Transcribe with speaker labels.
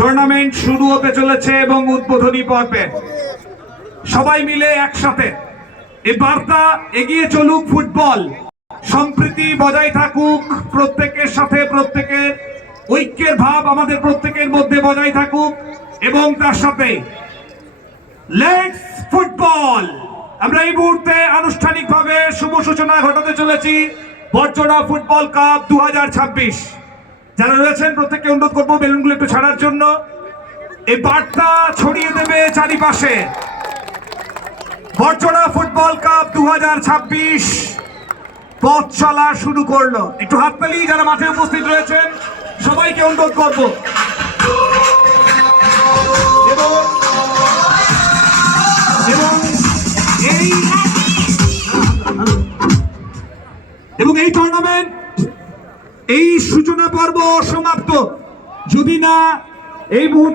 Speaker 1: Tournament শুরু হতে চলেছে এবং উদ্বোধনী পর্বে। সবাই মিলে একসাথে। এই বার্তা এগিয়ে চলুক ফুটবল। সম্প্রীতি বজায় থাকুক, প্রত্যেকের সাথে প্রত্যেকের ঐক্যের ভাব আমাদের প্রত্যেকের মধ্যে বজায় থাকুক এবং তার সাথে লেটস ফুটবল। আমরা এই মুহূর্তে আনুষ্ঠানিকভাবে শুভ সূচনা ঘটাতে চলেছি বর্জনা ফুটবল কাপ দু হাজার ছাব্বিশ। যারা রয়েছেন, প্রত্যেককে অনুরোধ ছাড়ার জন্য এই বার্তা ছড়িয়ে দেবে চারিপাশে। বর্জনা ফুটবল কাপ দু পথ চলা শুরু করল। একটু হাততালি যারা মাঠে উপস্থিত রয়েছেন, সবাইকে অনুরোধ করব। এবং এবং এই এবং এই টুর্নামেন্ট এই সূচনা পর্ব সমাপ্ত। যদি না এই মুহূর্তে